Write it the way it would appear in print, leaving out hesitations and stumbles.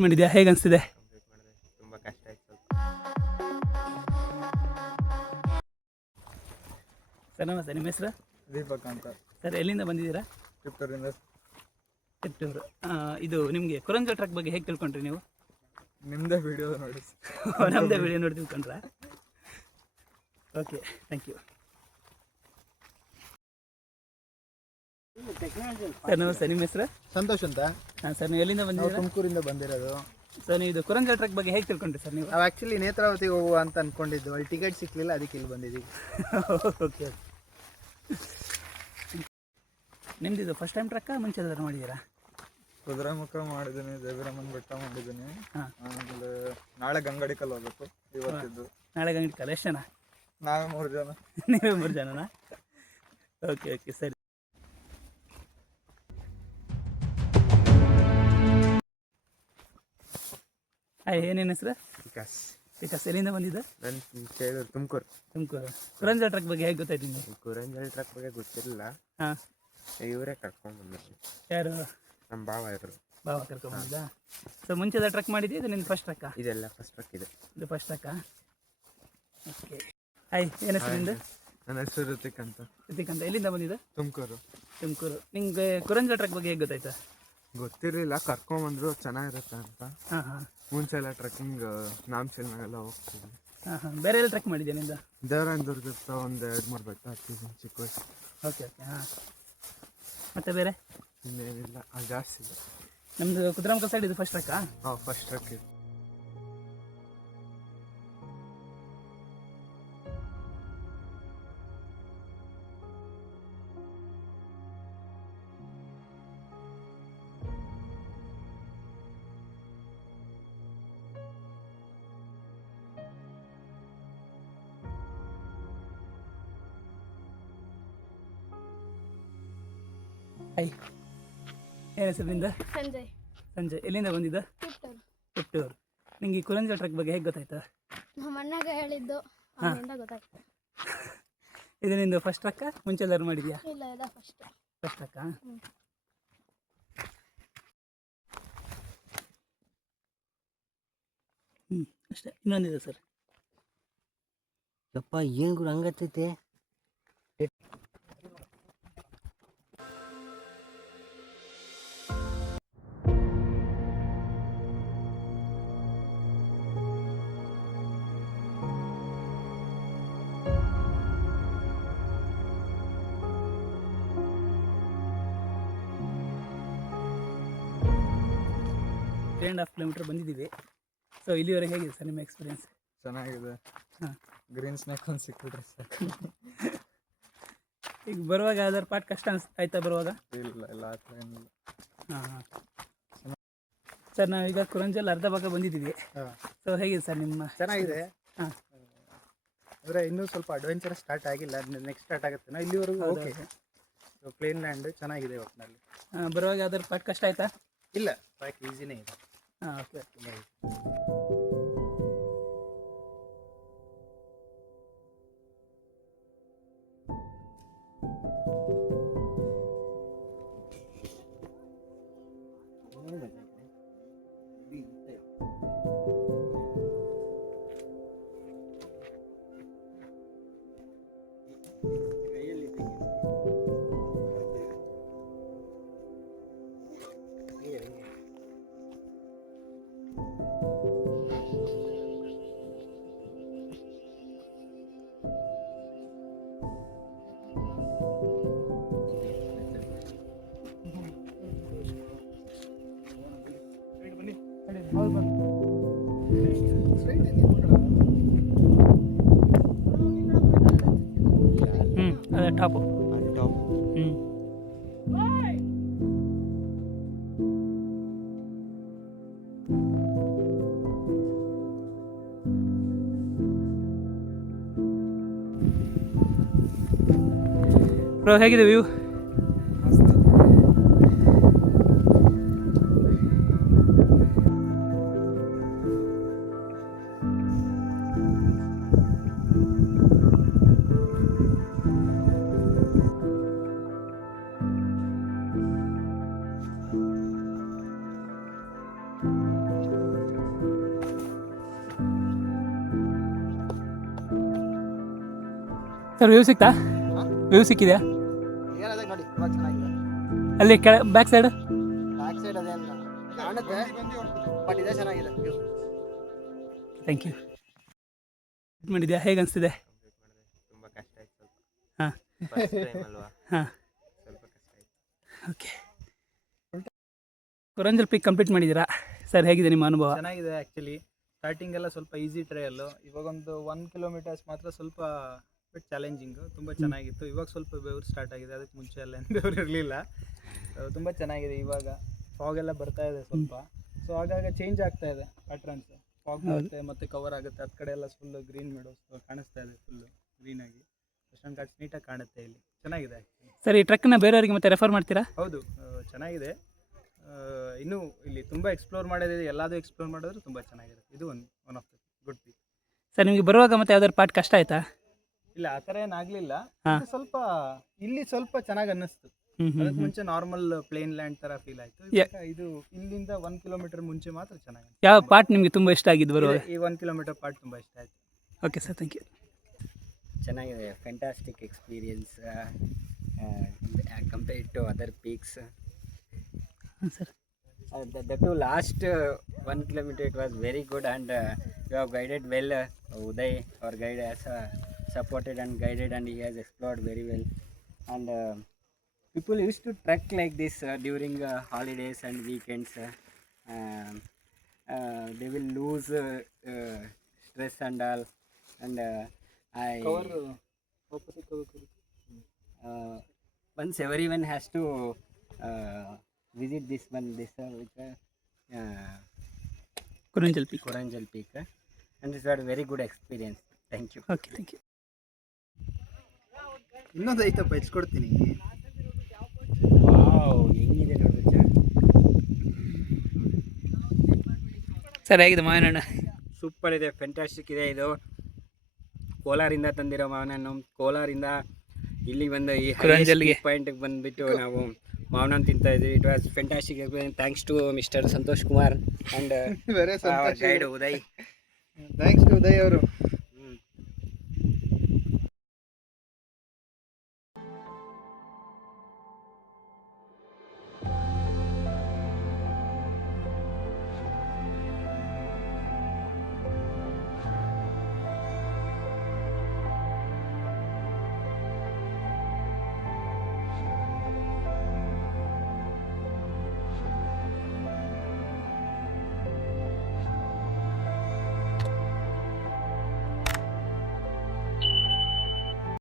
ಮಾಡಿದ್ಯಾ, ಹೇಗೆ ಅನಿಸ್ತಿದೆ? ಕಂಪ್ಲೀಟ್ ಮಾಡಿದೆ. ತುಂಬ ಕಷ್ಟ ಆಯ್ತು ಸ್ವಲ್ಪ. ಸರ್ ನಮಸ್ತೆ, ನಿಮ್ಮ ಹೆಸರು? ದೀಪಕ್ ಅಂತ. ಸರ್ ಎಲ್ಲಿಂದ ಬಂದಿದ್ದೀರಾ? ಟಿಪ್ಪೂರಿಂದ. ತಿಪ್ಟೂರು. ಇದು ನಿಮಗೆ ಕುರಂಜ ಟ್ರಕ್ ಬಗ್ಗೆ ಹೇಗೆ ತಿಳ್ಕೊಂಡ್ರಿ ನೀವು? ನಿಮ್ಮದೇ ವಿಡಿಯೋ ನೋಡಿ. ನಮ್ಮದೇ ವಿಡಿಯೋ ನೋಡಿ ತಿಳ್ಕೊಂಡ್ರಾ? Okay, thank you. ಸರ್ ನಮಸ್ತೆ, ನಿಮ್ಮ ಹೆಸರು? ಸಂತೋಷ್ ಅಂತ. ಹಾಂ ಸರ್, ನೀವು ಎಲ್ಲಿಂದ ನಾವು ಬಂದಿದ್ದೀರಾ? ತುಮಕೂರಿಂದ ಬಂದಿರೋದು. ಸರ್ ನೀವು ಇದು ಕುರಂಜ ಟ್ರಕ್ ಬಗ್ಗೆ ಹೇಗೆ ತಿಳ್ಕೊಂಡ್ರಿ ಸರ್ ನೀವು? ನಾವು ಆ್ಯಕ್ಚುಲಿ ನೇತ್ರಾವತಿಗೆ ಹೋಗುವ ಅಂತ ಅಂದ್ಕೊಂಡಿದ್ದು, ಅಲ್ಲಿ ಟಿಕೆಟ್ ಸಿಕ್ಕಲಿಲ್ಲ, ಅದಕ್ಕೆ ಇಲ್ಲಿ ಬಂದಿದ್ದೀವಿ. ಓಕೆ. ನಿಮ್ದು ಇದು ಫಸ್ಟ್ ಟೈಮ್ ಟ್ರಕ್ಕಾ ಮುಂಚೆ ಏನಾದ್ರು ಮಾಡಿದ್ದೀರಾ? ಕುದುರೆಮುಖ ಮಾಡಿದ್ದೀನಿ, ದೇವಿರಮ್ಮನ ಬೆಟ್ಟ ಮಾಡಿದ್ದೀನಿ. ಹಾಂ. ಆಮೇಲೆ ನಾಳೆ ಗಂಗಡಿಕಲ್ ಹೋಗ್ಬೇಕು. ಇವತ್ತಿದ್ದು ನಾಳೆ ಗಂಟೆ ಕಾಲ ಎಷ್ಟು ಜನ? ನಾವೇ 3 ಜನ. ನೀವೇ 3 ಜನನಾ? ಓಕೆ ಓಕೆ, ಸರಿ. ಹಾಯ್, ಏನೇನು ಹೆಸರು? ವಿಕಾಸ್. ವಿಕಾಸ್, ಎಲ್ಲಿಂದ ಬಂದಿದ್ದ? ನನ್ನ ಕೇಳಿದ್ರು ತುಮಕೂರು. ತುಮಕೂರು. ಕುರಂಜ ಟ್ರಕ್ ಬಗ್ಗೆ ಹೇಗೆ ಗೊತ್ತಾಯ್ತು ನಿಮಗೆ? ಕುರಂಜಲ್ ಟ್ರಕ್ ಬಗ್ಗೆ ಗೊತ್ತಿರಲಿಲ್ಲ. ಹಾಂ. ಇವರೇ ಕರ್ಕೊಂಡ್ಬಂದ್ರು. ಯಾರು? ನಮ್ಮ ಭಾವ ಇವರು. ಬಾವ ಕರ್ಕೊಂಬಂದ. ಸೊ ಮುಂಚೆದ ಟ್ರಕ್ ಮಾಡಿದ್ದೆ, ಇದು ನಿನ್ನ ಫಸ್ಟ್ ಟ್ರಕ್ಕಾ? ಇದೆಲ್ಲ ಫಸ್ಟ್ ಟ್ರಕ್ ಇದೆ. ಇದು ಫಸ್ಟ್ ಟ್ರಕ್ಕಾ? ಓಕೆ. ಹಾಯ್, ಏನು ಹೆಸರು ನಿಂದು? ನನ್ನ ಹೆಸರು ಋತಿಕ್ ಅಂತ. ಋತಿಕ್ ಅಂತ. ಎಲ್ಲಿಂದ ಬಂದಿದ್ದ? ತುಮಕೂರು. ತುಮಕೂರು. ನಿಂಗೆ ಕುರಂಜ ಟ್ರಕ್ ಬಗ್ಗೆ ಹೇಗೆ ಗೊತ್ತಾಯ್ತಾ? ಗೊತ್ತಿರಲಿಲ್ಲ, ಕರ್ಕೊಂಬಂದ್ರು ಚೆನ್ನಾಗಿರುತ್ತೆ ಅಂತ. ಹಾಂ ಹಾಂ ಮುಂಚೆ ಎಲ್ಲ ಟ್ರೆಕ್ಕಿಂಗ್ ನಾಮಶಿಲ್ನಾಗೆಲ್ಲ ಹೋಗ್ತೀವಿ. ಹಾಂ ಹಾಂ. ಬೇರೆ ಎಲ್ಲ ಟ್ರಕ್ ಮಾಡಿದ್ಯಾ ನಿಂದ? ದೇವರಾಯನದುರ್ಗ ಹತ್ರ ಒಂದು 2-3 ಬೆಟ್ಟ ಹತ್ತಿದ್ದೀನಿ ಚಿಕ್ಕ ವಯಸ್ಸು. Okay okay. ಹಾಂ. ಮತ್ತು ಬೇರೆ? ಇನ್ನೇನಿಲ್ಲ, ಅದು ಜಾಸ್ತಿ ಇದೆ. ನಮ್ಮದು ಕುದ್ರಾಮುಖ ಸೈಡ್ ಇದು ಫಸ್ಟ್ ಟ್ರಕ್ಕಾ? ಹಾಂ, ಫಸ್ಟ್ ಟ್ರಕ್ ಇದೆ. ಹಾಯ್, ಏನು ಹೆಸರು ನಿಂದ? ಸಂಜಯ್. ಸಂಜಯ್. ಎಲ್ಲಿಂದ ಬಂದಿದ್ದ? ಟಿಪ್ಪೂರು. ತಿಪ್ಟೂರು. ನಿಂಗೆ ಈ ಕುರಂಜ ಟ್ರಕ್ ಬಗ್ಗೆ ಹೇಗೆ ಗೊತ್ತಾಯ್ತಾ? ನಮ್ಮ ಅಣ್ಣಗ ಹೇಳಿದ್ದು, ಅವನಿಂದ ಗೊತ್ತಾಯ್ತು. ಇದು ನಿಂದು ಫಸ್ಟ್ ಟ್ರಕ್ಕಾ ಮುಂಚೆ ಎಲ್ಲರೂ ಮಾಡಿದ್ಯಾ? ಇಲ್ಲ, ಇದ ಫಸ್ಟ್. ಫಸ್ಟ್ ಟ್ರಕ್ಕಾ? ಅಷ್ಟೇ. ಇನ್ನೊಂದಿದೆ ಸರ್. ಯಪ್ಪ, ಏನು ಗುರು ಹಂಗತ್ತೈತೆ? ತ್ರೀ ಆ್ಯಂಡ್ ಹಾಫ್ ಕಿಲೋಮೀಟರ್ ಬಂದಿದ್ದೀವಿ. ಸೊ ಇಲ್ಲಿವರೆಗೆ ಹೇಗಿದೆ ಸರ್ ನಿಮ್ಮ ಎಕ್ಸ್ಪೀರಿಯನ್ಸ್? ಚೆನ್ನಾಗಿದೆ. ಹಾಂ. ಗ್ರೀನ್ ಸ್ನ್ಯಾಕ್ ಒಂದು ಸಿಕ್ಬಿಟ್ರೆ ಸಾಕು. ಈಗ ಬರುವಾಗ ಯಾವ್ದಾದ್ರು ಪಾಟ್ ಕಷ್ಟ ಆಯ್ತಾ ಬರುವಾಗ? ಇಲ್ಲ ಇಲ್ಲ, ಆ ಥರ ಏನಿಲ್ಲ. ಹಾಂ ಹಾಂ. ಸರ್ ನಾವೀಗ ಕುರಂಜಲ್ ಅರ್ಧ ಭಾಗ ಬಂದಿದ್ದೀವಿ. ಸೊ ಹೇಗಿದೆ ಸರ್ ನಿಮ್ಮ? ಚೆನ್ನಾಗಿದೆ. ಹಾಂ. ಅಂದರೆ ಇನ್ನೂ ಸ್ವಲ್ಪ ಅಡ್ವೆಂಚರ್ ಸ್ಟಾರ್ಟ್ ಆಗಿಲ್ಲ, ನೆಕ್ಸ್ಟ್ ಸ್ಟಾರ್ಟ್ ಆಗುತ್ತೆ. ನಾವು ಇಲ್ಲಿವರೆಗೂ ಓಕೆ. ಪ್ಲೇನ್ ಲ್ಯಾಂಡ್ ಚೆನ್ನಾಗಿದೆ ಒಟ್ಟಿನಲ್ಲಿ. ಬರುವಾಗ ಯಾವ್ದಾದ್ರು ಪಾಟ್ ಕಷ್ಟ ಆಯ್ತಾ? ಇಲ್ಲ, ಟ್ರ್ಯಾಕ್ ಈಸಿನೇ ಇದೆ. ಹಾಂ ಓಕೆ. ಅದೇ ಟಾಪು. ಟಾಪ್. ಬ್ರೋ ಹೇಗಿದೆ ವ್ಯೂ? ಸರ್ ವ್ಯೂ ಸಿಕ್ತಾ? ವ್ಯೂ ಸಿಕ್ಕಿದೆಯಾ? ಏನಾದಾಗ ನೋಡಿ ಇವಾಗ ಚೆನ್ನಾಗಿದೆ. ಅಲ್ಲಿ ಬ್ಯಾಕ್ ಸೈಡ್ ಬ್ಯಾಕ್ ಸೈಡ್ ಅದೇನು ಕಾಣುತ್ತೆ ಬಟ್ ಇದೇ ಚೆನ್ನಾಗಿದೆ. Thank you. ಮಾಡಿದ್ಯಾ, ಹೇಗೆ ಅನಿಸ್ತಿದೆ? ತುಂಬ ಕಷ್ಟ ಆಯ್ತು ಸ್ವಲ್ಪ. ಹಾಂ ಫಸ್ಟ್ ಟೈಮ್ ಅಲ್ವಾ, ಹಾಂ ಸ್ವಲ್ಪ ಕಷ್ಟ ಆಯ್ತು. ಓಕೆ. ಕುರಂಜಲ್ ಪೀಕ್ ಕಂಪ್ಲೀಟ್ ಮಾಡಿದ್ದೀರಾ ಸರ್, ಹೇಗಿದೆ ನಿಮ್ಮ ಅನುಭವ? ಚೆನ್ನಾಗಿದೆ ಆ್ಯಕ್ಚುಲಿ. ಸ್ಟಾರ್ಟಿಂಗ್ ಎಲ್ಲ ಸ್ವಲ್ಪ ಈಸಿ ಟ್ರಯಲ್ಲು, ಇವಾಗೊಂದು 1 ಕಿಲೋಮೀಟರ್ಸ್ ಮಾತ್ರ ಸ್ವಲ್ಪ ಬಿಟ್ ಚಾಲೆಂಜಿಂಗು, ತುಂಬ ಚೆನ್ನಾಗಿತ್ತು. ಇವಾಗ ಸ್ವಲ್ಪ ಬೆವರು ಸ್ಟಾರ್ಟ್ ಆಗಿದೆ, ಅದಕ್ಕೆ ಮುಂಚೆ ಎಲ್ಲ ಏನು ಬೆವರು ಇರಲಿಲ್ಲ. ತುಂಬ ಚೆನ್ನಾಗಿದೆ. ಇವಾಗ ಫಾಗ್ ಎಲ್ಲ ಬರ್ತಾ ಇದೆ ಸ್ವಲ್ಪ, ಸೊ ಆಗಾಗ ಚೇಂಜ್ ಆಗ್ತಾ ಇದೆ ಪ್ಯಾಟ್ರನ್ಸ್. ಫಾಗ್ ಬರುತ್ತೆ ಮತ್ತು ಕವರ್ ಆಗುತ್ತೆ, ಅದು ಕಡೆ ಎಲ್ಲ ಫುಲ್ಲು ಗ್ರೀನ್ ಮೆಡೋಸ್ ಕಾಣಿಸ್ತಾ ಇದೆ, ಫುಲ್ಲು ಗ್ರೀನಾಗಿ. ವೆಸ್ಟರ್ನ್ ಘಾಟ್ಸ್ ನೀಟಾಗಿ ಕಾಣುತ್ತೆ ಇಲ್ಲಿ, ಚೆನ್ನಾಗಿದೆ ಆ್ಯಕ್ಚುಲಿ. ಸರ್ ಈ ಟ್ರಕ್ನ ಬೇರೆಯವರಿಗೆ ಮತ್ತೆ ರೆಫರ್ ಮಾಡ್ತೀರಾ? ಹೌದು, ಚೆನ್ನಾಗಿದೆ. ಇನ್ನೂ ಇಲ್ಲಿ ತುಂಬ ಎಕ್ಸ್ಪ್ಲೋರ್ ಮಾಡೋದಿದೆ, ಎಲ್ಲದೂ ಎಕ್ಸ್ಪ್ಲೋರ್ ಮಾಡಿದ್ರೆ ತುಂಬ ಚೆನ್ನಾಗಿರುತ್ತೆ. ಇದು one of the good thing. Sir ನಿಮಗೆ ಬರುವಾಗ ಮತ್ತೆ ಯಾವ್ದಾದ್ರು ಪಾರ್ಟ್ ಕಷ್ಟ ಆಯ್ತಾ? ಇಲ್ಲ, ಆ ಥರ ಏನಾಗಲಿಲ್ಲ. ಹಾ. ಸ್ವಲ್ಪ ಇಲ್ಲಿ ಸ್ವಲ್ಪ ಚೆನ್ನಾಗಿ ಅನ್ನಿಸ್ತು. ಅದಕ್ಕೆ ಮುಂಚೆ ನಾರ್ಮಲ್ ಪ್ಲೇನ್ ಲ್ಯಾಂಡ್ ಥರ ಫೀಲ್ ಆಯಿತು. ಇದು ಇಲ್ಲಿಂದ 1 ಕಿಲೋಮೀಟರ್ ಮುಂಚೆ ಮಾತ್ರ ಚೆನ್ನಾಗಿ. ಯಾವ ಪಾರ್ಟ್ ನಿಮಗೆ ತುಂಬ ಇಷ್ಟ ಆಗಿದ್ದು ಬರುವಾಗ? ಈ 1 ಕಿಲೋಮೀಟರ್ ಪಾರ್ಟ್ ತುಂಬ ಇಷ್ಟ ಆಯಿತು. Okay sir, thank you. ಚೆನ್ನಾಗಿದೆ, fantastic experience compared to other peaks. ಹಾಂ sir. The two last 1 kilometer it was very good, and you have guided well. Uday, our guide, has supported and guided, and he has explored very well. And people used to trek like this during holidays and weekends. They will lose stress and all. And once everyone has to visit this one, Kurinjal peak. Koranjal Peak, and it's a very good experience. Thank you. Okay, thank you. ಇನ್ನೊಂದು ಐತಪ್ಪ, ಹೆಚ್ಚಿಕೊಡ್ತೀನಿ. Wow, ಹೆಂಗಿದೆ ನೋಡಿ sir ಹೇಗಿದೆ ಮಾವಿನ ಹಣ್ಣು? Super ಇದೆ, fantastic ಇದೆ. ಇದು ಕೋಲಾರಿಂದ ತಂದಿರೋ ಮಾವಿನ ಹಣ್ಣು. ಕೋಲಾರಿಂದ ಇಲ್ಲಿ ಬಂದು ಈ ಕುರಂಜಲ್ಗೆ ಪಾಯಿಂಟ್ಗೆ ಬಂದುಬಿಟ್ಟು ನಾವು ಮಾವಿನ ಹಣ್ಣು ತಿಂತಾ ಇದ್ವಿ. It was fantastic experience. Thanks to mister Santosh Kumar and guide Uday. Thanks to Uday ಅವರು.